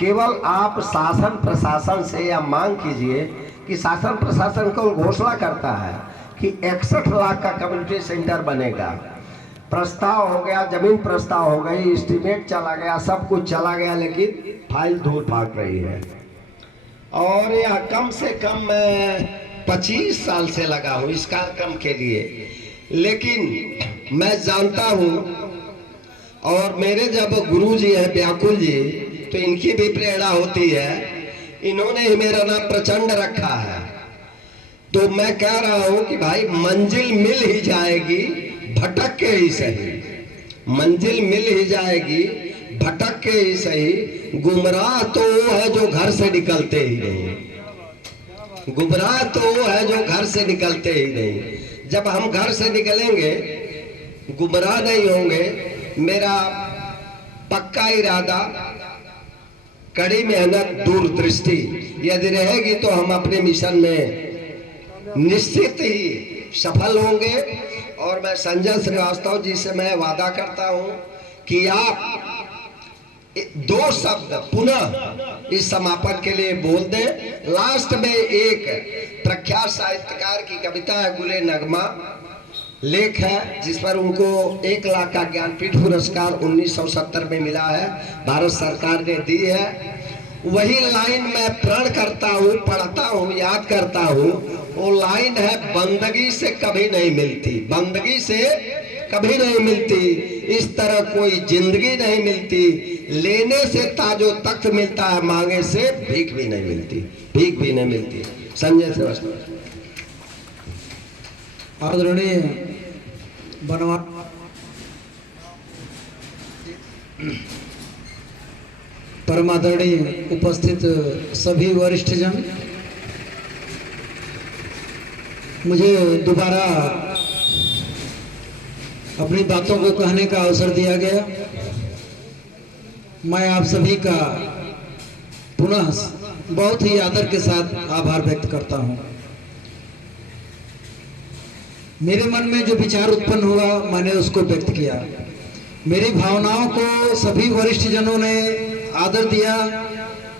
केवल आप शासन प्रशासन से या मांग कीजिए कि शासन प्रशासन को घोषणा करता है कि 61 लाख का कम्युनिटी सेंटर बनेगा, प्रस्ताव हो गया, जमीन प्रस्ताव हो गई, एस्टीमेट चला गया, सब कुछ चला गया, लेकिन फाइल धूल भाग रही है। और यह कम से कम मैं 25 साल से लगा हूँ इस कार्यक्रम के लिए, लेकिन मैं जानता हूँ और मेरे जब गुरु जी है व्याकुल जी, तो इनकी भी प्रेरणा होती है, इन्होंने ही मेरा नाम प्रचंड रखा है। तो मैं कह रहा हूँ कि भाई मंजिल मिल ही जाएगी, भटक के ही सही, मंजिल मिल ही जाएगी, भटक के ही सही। गुमराह तो वो है जो घर से निकलते ही नहीं, गुमराह तो वो है जो घर से निकलते ही नहीं। जब हम घर से निकलेंगे, गुमराह नहीं होंगे। मेरा पक्का इरादा, कड़ी मेहनत, दूरदृष्टि यदि रहेगी तो हम अपने मिशन में निश्चित ही सफल होंगे। और मैं संजय श्रीवास्तव जी से मैं वादा करता हूं कि आप 2 शब्द पुनः इस समापन के लिए बोल दें। लास्ट में एक प्रख्यात साहित्यकार की कविता है, गुले नगमा लेख है, जिस पर उनको 1 लाख का ज्ञानपीठ पुरस्कार 1970 में मिला है, भारत सरकार ने दी है। वही लाइन मैं प्रण करता हूँ, पढ़ता हूँ, याद करता हूँ। वो लाइन है, बंदगी से कभी नहीं मिलती, बंदगी से कभी नहीं मिलती, इस तरह कोई जिंदगी नहीं मिलती। लेने से ताजो तख्त मिलता है, मांगे से भीख भी नहीं मिलती, भीख भी नहीं मिलती। संजय श्रीवास्तव। आदरणीय बनवाट परमादरणीय उपस्थित सभी वरिष्ठ जन, मुझे दोबारा अपनी बातों को कहने का अवसर दिया गया। मैं आप सभी का पुनः बहुत ही आदर के साथ आभार व्यक्त करता हूं। मेरे मन में जो विचार उत्पन्न हुआ, मैंने उसको व्यक्त किया। मेरी भावनाओं को सभी वरिष्ठ जनों ने आदर दिया,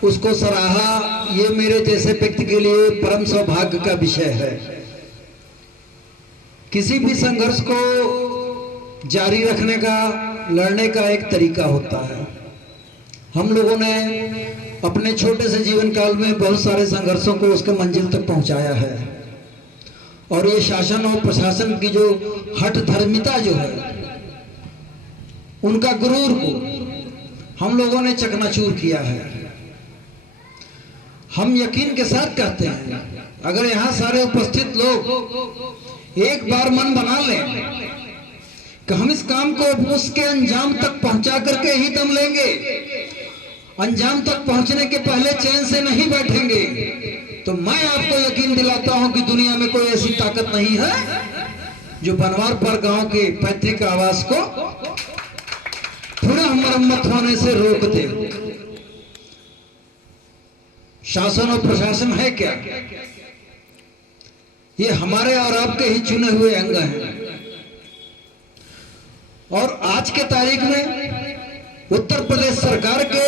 उसको सराहा। ये मेरे जैसे व्यक्ति के लिए परम सौभाग्य का विषय है। किसी भी संघर्ष को जारी रखने का, लड़ने का एक तरीका होता है। हम लोगों ने अपने छोटे से जीवन काल में बहुत सारे संघर्षों को उसके मंजिल तक पहुंचाया है। और ये शासन और प्रशासन की जो हठ धर्मिता जो है, उनका गुरूर को हम लोगों ने चकनाचूर किया है। हम यकीन के साथ कहते हैं, अगर यहाँ सारे उपस्थित लोग एक बार मन बना लें कि हम इस काम को उसके अंजाम तक पहुंचा करके ही दम लेंगे, अंजाम तक पहुंचने के पहले चैन से नहीं बैठेंगे, तो मैं आपको यकीन दिलाता हूं कि दुनिया में कोई ऐसी ताकत नहीं है जो बनवार पर गांव के पैतृक आवास को पुनः मरम्मत होने से रोक दे। शासन और प्रशासन है क्या? ये हमारे और आपके ही चुने हुए अंग हैं। और आज के तारीख में उत्तर प्रदेश सरकार के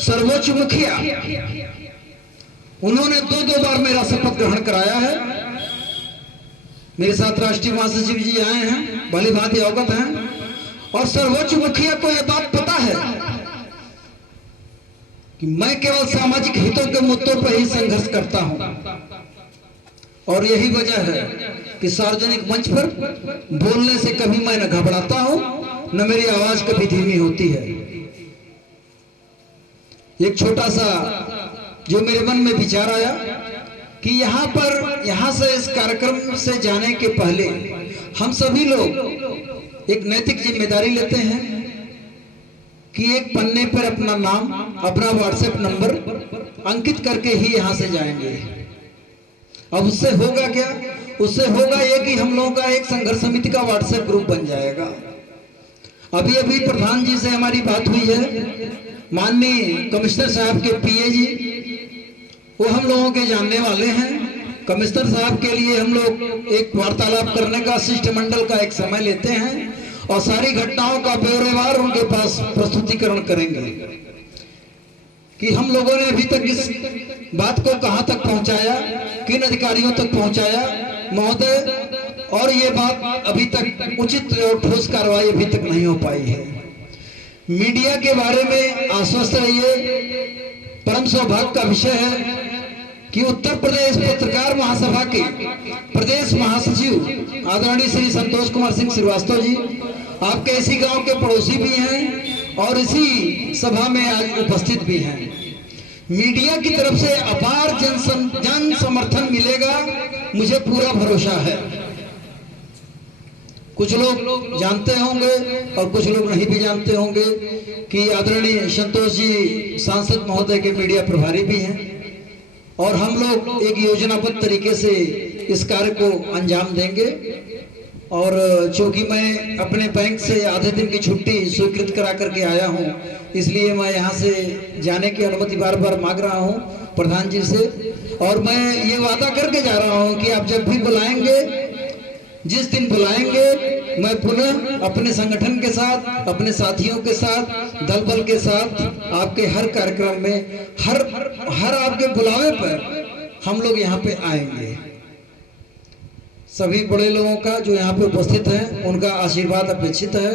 सर्वोच्च मुखिया, उन्होंने 2 बार मेरा शपथ ग्रहण कराया है। मेरे साथ राष्ट्रीय महासचिव जी आए हैं, भली भांति अवगत हैं। और सर्वोच्च मुखिया को यह बात पता है कि मैं केवल सामाजिक हितों के मुद्दों पर ही संघर्ष करता हूं। और यही वजह है कि सार्वजनिक मंच पर बोलने से कभी मैं न घबराता हूं, न मेरी आवाज कभी धीमी होती है। एक छोटा सा जो मेरे मन में विचार आया कि यहां से इस कार्यक्रम से जाने के पहले हम सभी लोग एक नैतिक जिम्मेदारी लेते हैं कि एक पन्ने पर अपना नाम, अपना व्हाट्सएप नंबर अंकित करके ही यहां से जाएंगे। अब उससे होगा क्या? उससे होगा ये कि हम लोगों का एक संघर्ष समिति का व्हाट्सएप ग्रुप बन जाएगा। अभी अभी प्रधान जी से हमारी बात हुई है, माननीय कमिश्नर साहब के पीए जी, वो हम लोगों के जानने वाले हैं। कमिश्नर साहब के लिए हम लोग एक वार्तालाप करने का, शिष्टमंडल का एक समय लेते हैं और सारी घटनाओं का ब्यौरेवार उनके पास प्रस्तुतिकरण करेंगे कि हम लोगों ने अभी तक इस बात को कहां तक पहुंचाया, किन अधिकारियों तक पहुंचाया महोदय, और ये बात अभी तक उचित और ठोस कार्रवाई अभी तक नहीं हो पाई है। मीडिया के बारे में आश्वस्त रहिए। परम सौभाग्य का विषय है कि उत्तर प्रदेश पत्रकार महासभा के प्रदेश महासचिव आदरणीय श्री संतोष कुमार सिंह श्रीवास्तव जी आपके इसी गांव के पड़ोसी भी हैं और इसी सभा में आज उपस्थित भी हैं। मीडिया की तरफ से अपार जन समर्थन मिलेगा, मुझे पूरा भरोसा है। कुछ लोग जानते होंगे और कुछ लोग नहीं भी जानते होंगे कि आदरणीय संतोष जी सांसद महोदय के मीडिया प्रभारी भी हैं और हम लोग एक योजनाबद्ध तरीके से इस कार्य को अंजाम देंगे। और चूंकि मैं अपने बैंक से आधे दिन की छुट्टी स्वीकृत करा करके आया हूं, इसलिए मैं यहां से जाने की अनुमति बार बार मांग रहा हूं प्रधान जी से, और मैं ये वादा करके जा रहा हूं कि आप जब भी बुलाएंगे, जिस दिन बुलाएंगे, मैं पुनः अपने संगठन के साथ, अपने साथियों के साथ, दल बल के साथ आपके हर कार्यक्रम में, हर आपके बुलावे पर हम लोग यहाँ पे आएंगे। सभी बड़े लोगों का जो यहाँ पे उपस्थित हैं उनका आशीर्वाद अपेक्षित है।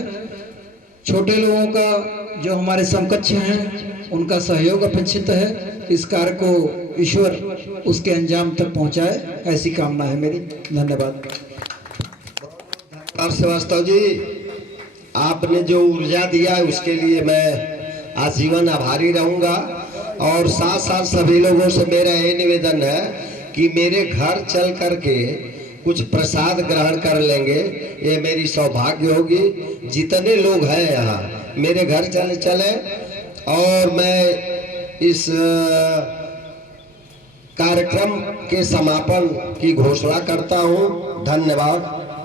छोटे लोगों का जो हमारे समकक्ष हैं उनका सहयोग अपेक्षित है। इस कार्य को ईश्वर उसके अंजाम तक पहुँचाए, ऐसी कामना है मेरी। धन्यवाद। श्रीवास्तव जी, आपने जो ऊर्जा दिया है उसके लिए मैं आजीवन आभारी रहूंगा। और साथ साथ सभी लोगों से मेरा ये निवेदन है कि मेरे घर चल करके कुछ प्रसाद ग्रहण कर लेंगे, ये मेरी सौभाग्य होगी। जितने लोग हैं यहाँ मेरे घर चले और मैं इस कार्यक्रम के समापन की घोषणा करता हूँ। धन्यवाद।